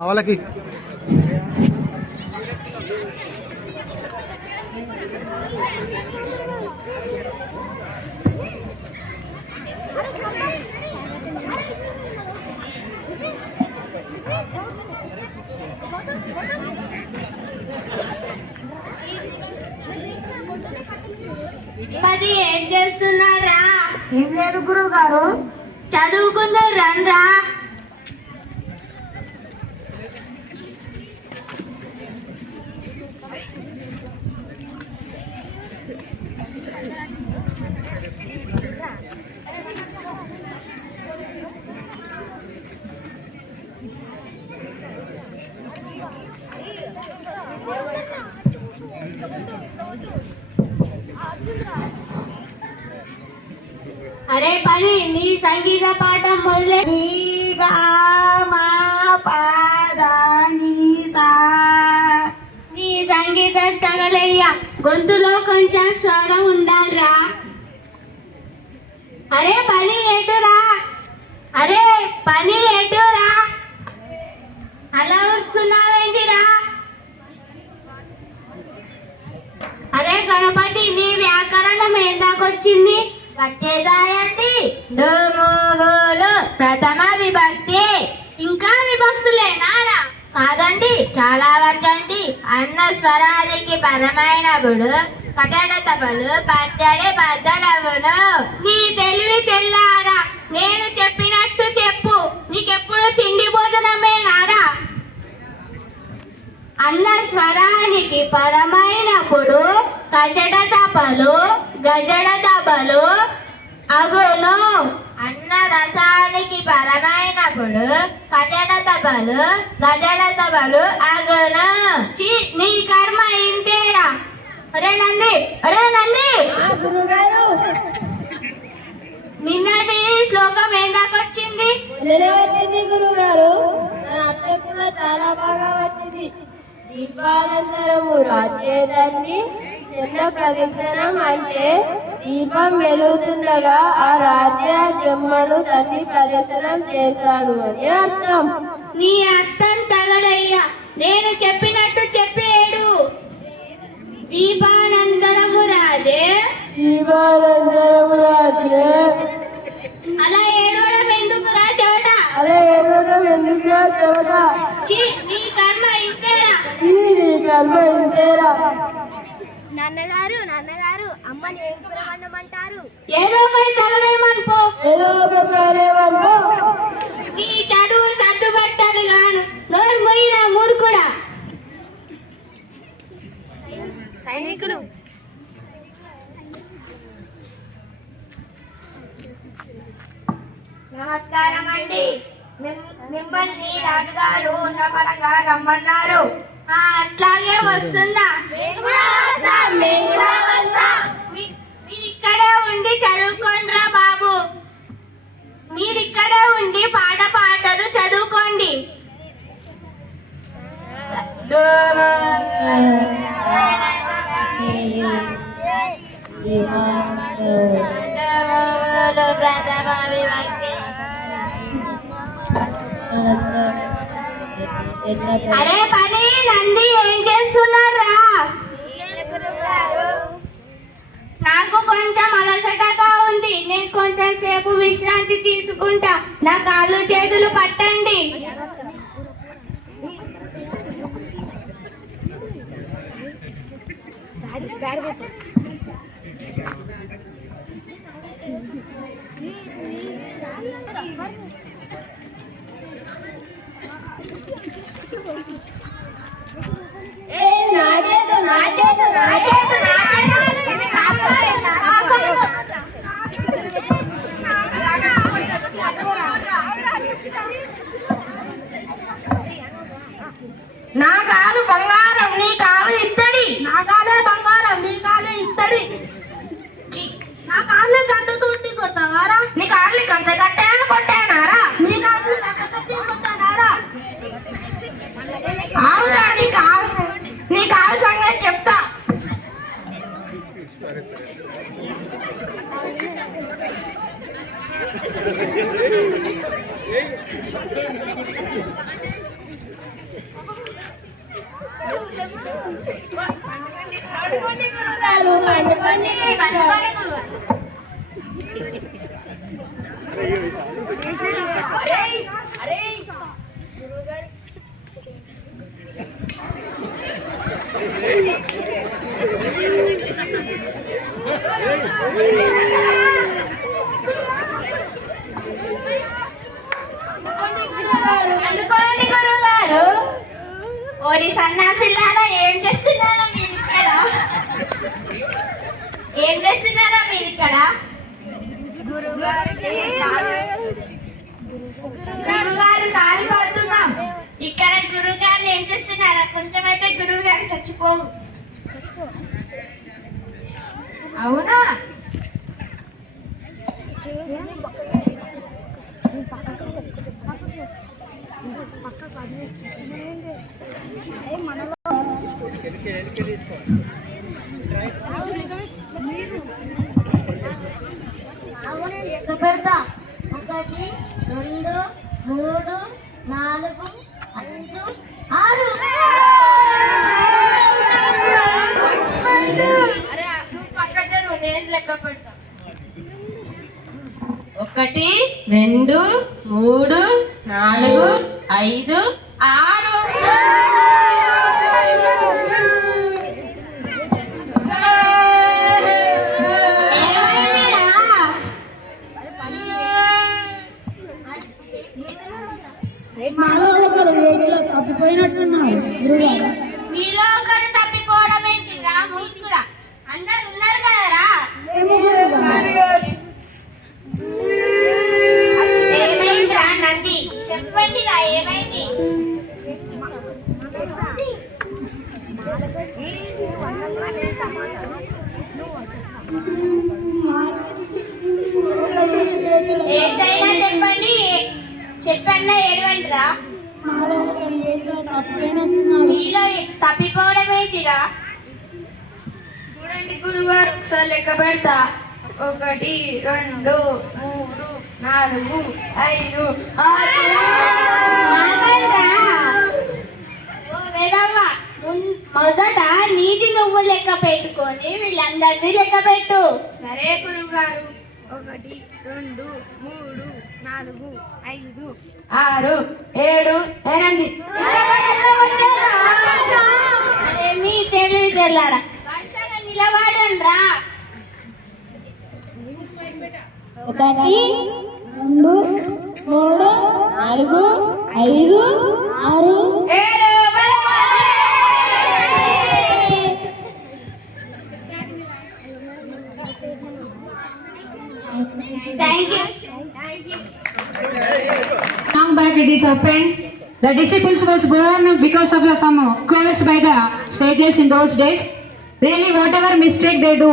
వాళ్ళకి పది ఏం చేస్తున్నారా? ఏం లేదు గురువు గారు, చదువుకుందాం రండ్రా. అరే పని, నీ సంగీత పాఠం మొదలే. నీ సంగీతం తగలయ్యా, గొంతులో కొంచెం స్వరం ఉండాలిరా. అరే పని ఎటురా, అరే పని ఎటురా, అలా వస్తున్నావేంటిరా? అరే గణపతి, నీ వ్యాకరణం ఎందాకొచ్చింది? వచ్చేదాయండి డోమోలు ప్రథమ విభక్తి. ఇంకా విభక్తులేనారా? కాదండి, చాలా వచ్చండి. అన్న స్వరానికి పరమైనప్పుడు కటడతపలు పచ్చడి బద్దలవును. నీ తెలివి తెల్లారా, నేను చెప్పినట్టు చెప్పు. నీకెప్పుడు తిండి భోజనమేనారా? అన్న స్వరానికి పరమైనప్పుడు కచడతపలు గజడతపలు అగును. అన్న రసానికి పరమైనప్పుడు కచడతపలు గజడతపలు అగును. నీ కర్మ ఇంతేరా. అరే నంది, అరే నంది. గురుగారు, నిన్నటి శ్లోకం ఏందాకొచ్చింది? వచ్చింది గురుగారు. నా అత్త కూడా చాలా బాగా వచ్చింది. దీపానంతరము రాజ్యేదాన్ని చిన్న ప్రదక్షిణం అంటే దీపం వెలుగుతుండగా ఆ రాజ్య జమ్మను తల్లి ప్రదక్షిణం చేశాడు అని అర్థం. నీ అర్థం తగలయ్యా, నేను చెప్పినట్టు చెప్పేడు. దీపానంతరము రాజే, దీపానంతరము రాజే. అలా ఏడవడం ఎందుకురా చోట? అలా ఏడవడం ఎందుకురా చోట? నీ కర్మ ఇంతేరా. నీ కర్మ ఇంతేరా. నాన్నగారు నాన్నగారు, అమ్మని ఏం కూర వండమంటారు? ఏదో ఒకటి తగలేమనుకో. ఏదో ఒకటి తగలేమనుకో. నీ చదువు సర్దుబట్టాలు గాను. నోరు మొయ్యిరా మూర్ఖుడా. సైనికులు. నమస్కారం అండి. మిమ్మల్ని రాజుగారు ఉన్నపరంగా రమ్మన్నారు. అట్లాగే వస్తుందా? మీరిక్కడే ఉండి చదువుకోండిరా బాబు. మీరిక్కడే ఉండి పాటలు చదువుకోండి. ప్రథమ విభక్తి. అరే పని, నంది ఏం చేస్తున్నారా? నాకు కొంచెం అలసటగా ఉంది. నేను కొంచెం సేపు విశ్రాంతి తీసుకుంటా. నా కాళ్ళు చేతులు పట్టండి. నా కాలు బంగారం, నీ కాలు ఇత్తడి. నా కాలే బంగారం, నీ కాలే ఇత్తడి. నా కాళ్ళు కట్టుకుంటే కొట్టావారా? నీ కాళ్ళు కంత కట్టే కొట్టానారా? నీ కాళ్ళు కంత కట్టి కొట్టానారా? అవునా? నీ కాలు సంగతి చెప్తా. పండుకోండి అనుకోండి గురువు గారు. ఓరి సన్నాసిల్లారా, ఏం చేస్తున్నారా మీరు ఇక్కడ? ఏం చేస్తున్నారా మీరు ఇక్కడ? గురువుగారు కాలు పడుతున్నాం. ఇక్కడ గురువు గారిని ఏం చేస్తున్నారా? కొంచెం అయితే గురువు గారు చచ్చిపోవు. అవునా? పెడతా. 1 2 3 4 5 6. నేను లెక్క పెడతా. 1 2 3 4 5 6. తప్పిపోయినట్టున్నాడు మీలో ఒకడు తప్పిపోవడం ఏంటిరా? మూర్ఖుడా, అందరు ఉన్నారు కదరా. ఏమైందిరా నంది? చెప్పండి రా, ఏమైంది? ఏడ్చైనా చెప్పండి, చెప్పన్నా ఏడవండి రా. మీలో తప్పిపోవడం ఏంటిరా? చూడండి గురువారు, ఒకసారి లెక్క పెడతా. 1 2 3 4 5 6. మొదట నీటి నువ్వు లెక్క పెట్టుకొని వీళ్ళందరినీ లెక్క పెట్టు. సరే గురువు గారు. 1 2 3 4 5 6 7 8. మీ తెలివి తెల్లారా, వరుసగా నిలబడండి రా. 1 2 3 4 5 6 7. Thank you. Long back it is open. The disciples was born because of some curse by the sages in those days. Really, whatever mistake they do,